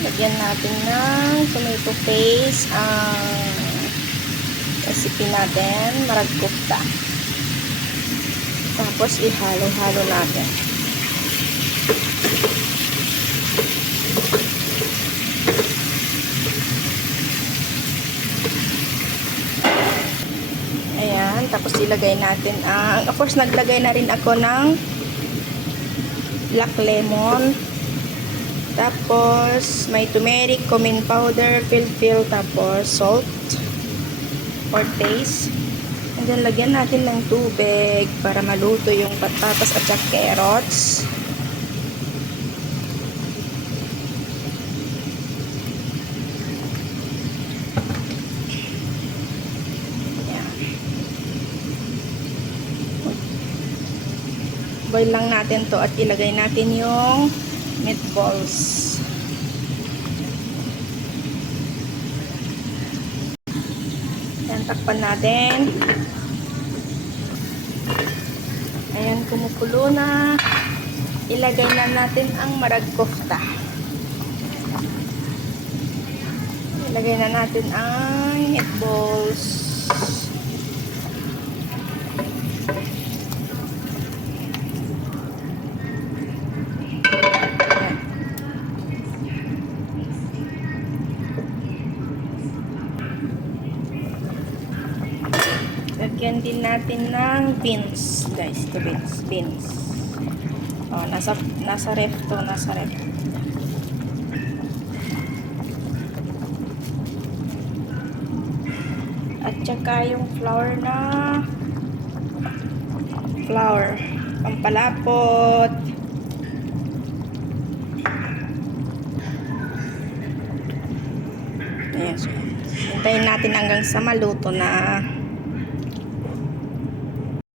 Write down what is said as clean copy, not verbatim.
Lagyan natin ng tomato paste ang recipe natin, marag kufta. Tapos ihalo-halo natin. Ayan, tapos ilagay natin ang, of course naglagay na rin ako ng black lemon. Tapos, may turmeric, cumin powder, filfil, tapos salt for taste. And then, lagyan natin ng tubig para maluto yung patatas at saka carrots. Ayan. Boil lang natin to at ilagay natin yung meatballs. Ayan, takpan natin. Ayan, kumukulo na. Ilagay na natin ang marag kofta. Ilagay na natin ang meatballs. Lagyan din natin ng beans, guys. Ito beans. Oh, nasa ref to, nasa ref. At saka yung flour, pampalapot. Ayan, so hintayin natin hanggang sa maluto na.